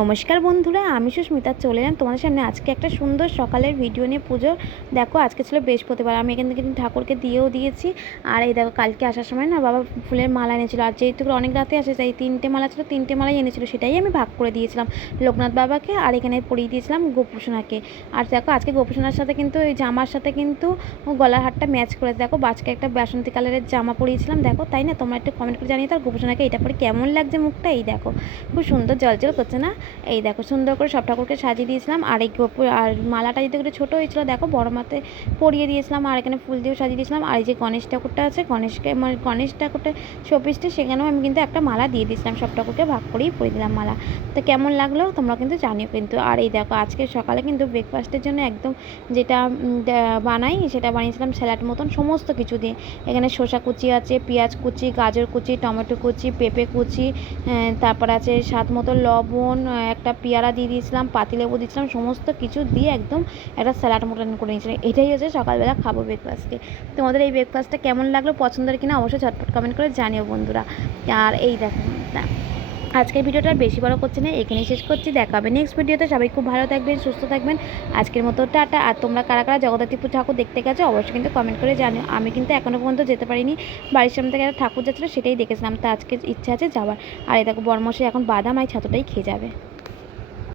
নমস্কার বন্ধুরা, আমি সুস্মিতা চলে এলাম তোমাদের সামনে আজকে একটা সুন্দর সকালের ভিডিও নিয়ে। পুজো দেখো, আজকে ছিল বৃহস্পতিবার, আমি এখান থেকে ঠাকুরকে দিয়েও দিয়েছি। আর এই দেখো, কালকে আসার সময় না বাবা ফুলের মালা এনেছিল, আর যেহেতু অনেক রাতে আসে তাই 3টে মালা ছিল, 3টে মালাই এনেছিল, সেটাই আমি ভাগ করে দিয়েছিলাম লোকনাথ বাবাকে, আর এখানে পরিয়ে দিয়েছিলাম গোপুসোনাকে। আর দেখো, আজকে গোপুসোনার সাথে কিন্তু এই জামার সাথে কিন্তু গলার হারটা ম্যাচ করে। দেখো, বাজকে একটা বাসন্তী কালারের জামা পরিয়েছিলাম, দেখো তাই না? তোমরা একটু কমেন্ট করে জানিয়ে, তার গোপুসোনাকে এটা পরে কেমন লাগছে মুখটা। এই দেখো, খুব সুন্দর জলজল করছে না? এই দেখো, সুন্দর করে সব ঠাকুরকে সাজিয়ে দিয়েছিলাম। আর এই আর মালাটা যদি একটু ছোটো হয়েছিল, দেখো বড় মাতে পরিয়ে দিয়েছিলাম, আর এখানে ফুল দিয়েও সাজিয়ে দিয়েছিলাম। আর এই যে গণেশ ঠাকুরটা আছে, গণেশ ঠাকুরটা শোপিসটা, সেখানেও আমি কিন্তু একটা মালা দিয়ে দিয়েছিলাম, সব ঠাকুরকে ভাগ করেই পরিয়ে দিলাম মালা। তো কেমন লাগলো তোমরা কিন্তু জানিও কিন্তু। আর এই দেখো, আজকে সকালে কিন্তু ব্রেকফাস্টের জন্য একদম যেটা বানাই সেটা বানিয়েছিলাম স্যালাড মতন সমস্ত কিছু দিয়ে। এখানে শসা কুচি আছে, পেঁয়াজ কুচি, গাজর কুচি, টমেটো কুচি, পেঁপে কুচি, তারপর আছে স্বাদ মতো লবণ, একটা পেয়ারা দিয়ে দিয়েছিলাম, পাতিলেবু দিয়েছিলাম, সমস্ত কিছু দিয়ে একদম একটা স্যালাড মতন করে নিয়েছিলাম। এটাই হচ্ছে সকালবেলা খাবো ব্রেকফাস্টে। তোমাদের এই ব্রেকফাস্টটা কেমন লাগলো, পছন্দের কিনা অবশ্যই ঝটপট কমেন্ট করে জানিও বন্ধুরা। আর এই দেখো, আজকের ভিডিওটা বেশি বড় করছি না, এখানেই শেষ করছি। দেখা হবে নেক্সট ভিডিওতে। সবাই খুব ভালো থাকবেন, সুস্থ থাকবেন। আজকের মতো টাটা। আর তোমরা কারা কারা জগদ্ধাত্রী ঠাকুর দেখতে গেছো অবশ্যই কিন্তু কমেন্ট করে জানিও। আমি কিন্তু এখনও পর্যন্ত যেতে পারিনি, বাড়ির সামনে থেকে একটা ঠাকুর যাচ্ছিলো সেটাই দেখেছিলাম, তা আজকে ইচ্ছা আছে যাওয়ার। আর এই দেখো, বড়মশাই এখন বাদাম আর ছাতুটাই খেয়ে যাবে।